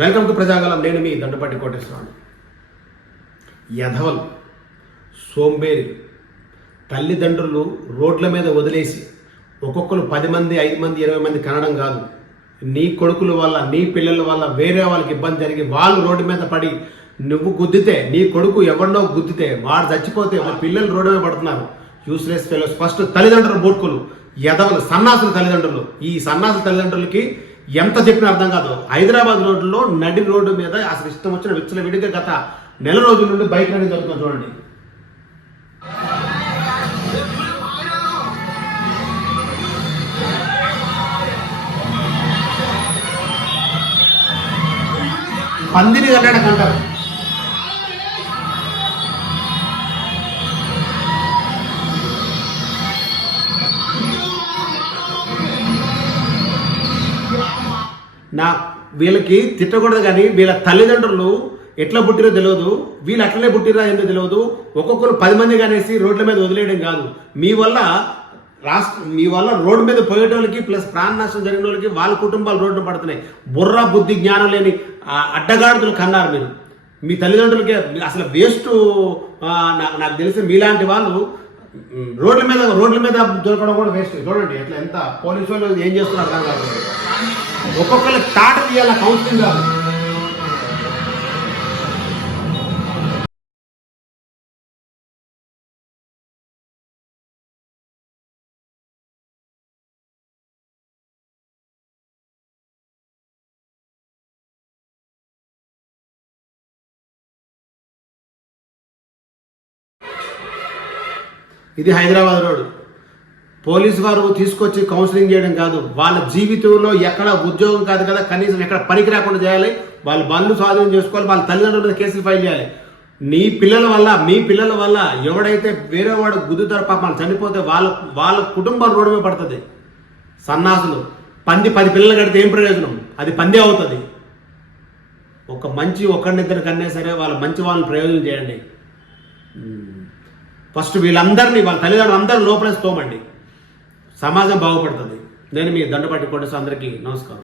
Welcome to Prajagalam. నేను మీ దండపాటి కోటేశ్వరరావు. యధవలు, సోంబేరి తల్లిదండ్రులు రోడ్ల మీద వదిలేసి ఒక్కొక్కరు 10 మంది 5 మంది 20 మంది కనడం కాదు. నీ కొడుకుల వల్ల నీ పిల్లల వల్ల వేరే వాళ్ళకి ఇబ్బంది జరిగి వాళ్ళు రోడ్డు మీద పడి నువ్వు గుద్దితే, నీ కొడుకు ఎవరినో గుద్దితే వాడు చచ్చిపోతే వాళ్ళ పిల్లలు రోడ్డు మీద పడుతున్నారు. Useless fellows. ఫస్ట్ తల్లిదండ్రులు మూర్ఖులు, యధవలు, సన్నాసుల తల్లిదండ్రులు. ఈ సన్నాసుల తల్లిదండ్రులకి ఎంత చెప్పినా అర్థం కాదు. హైదరాబాద్ రోడ్డులో నడి రోడ్డు మీద అసలు ఇష్టం వచ్చిన విచ్చల విడిగా గత నెల రోజుల నుండి బైక్ రైడింగ్ జరుగుతుంది. చూడండి, పందిరి కట్టడానికి అంటారు. వీళ్ళకి తిట్టకూడదు, కానీ వీళ్ళ తల్లిదండ్రులు ఎట్లా పుట్టిరో తెలియదు, వీళ్ళు అట్లనే పుట్టిరా ఏంటో తెలియదు. ఒక్కొక్కరు 10 మంది కానేసి రోడ్ల మీద వదిలేయడం కాదు. మీ వల్ల రోడ్డు మీద పోయేటోళ్ళకి ప్లస్ ప్రాణ నష్టం జరిగిన వాళ్ళకి వాళ్ళ కుటుంబాలు రోడ్డు పడుతున్నాయి. బుర్ర బుద్ధి జ్ఞానం లేని అడ్డగాడుతులు కన్నారు మీరు. మీ తల్లిదండ్రులకి అసలు వేస్ట్. నాకు తెలిసి మీలాంటి వాళ్ళు రోడ్ల మీద దొరకడం కూడా వేస్ట్. చూడండి ఎట్లా ఎంత పోలీసు వాళ్ళు ఏం చేస్తున్నారు అర్థం కాదు. ఒక్కొక్కరు తాట తీయాల, కౌన్సిలింగ్ కాదు. ఇది హైదరాబాద్ రోడ్. పోలీసు వారు తీసుకొచ్చి కౌన్సిలింగ్ చేయడం కాదు, వాళ్ళ జీవితంలో ఎక్కడ ఉద్యోగం కాదు కదా, కనీసం ఎక్కడ పనికి రాకుండా చేయాలి. వాళ్ళ బండ్లు స్వాధీనం చేసుకోవాలి, వాళ్ళ తల్లిదండ్రుల మీద కేసులు ఫైల్ చేయాలి. మీ పిల్లల వల్ల ఎవడైతే వేరే వాడు గుద్దుతారో పాపం చనిపోతే వాళ్ళ కుటుంబం రోడ్డు మీద పడుతుంది. సన్నాసులు. 10 పిల్లలు కడితే ఏం ప్రయోజనం? అది పందే అవుతుంది. ఒక మంచి ఒకరినిద్దరు కన్నా సరే వాళ్ళ మంచి వాళ్ళని ప్రయోజనం చేయండి. ఫస్ట్ వీళ్ళందరినీ, వాళ్ళ తల్లిదండ్రులు అందరూ లోపలేసి తోమండి. సమాజం బాగుపడుతుంది. నేను మీ దండపాటి కోటేశ్వరరావు. అందరికీ నమస్కారం.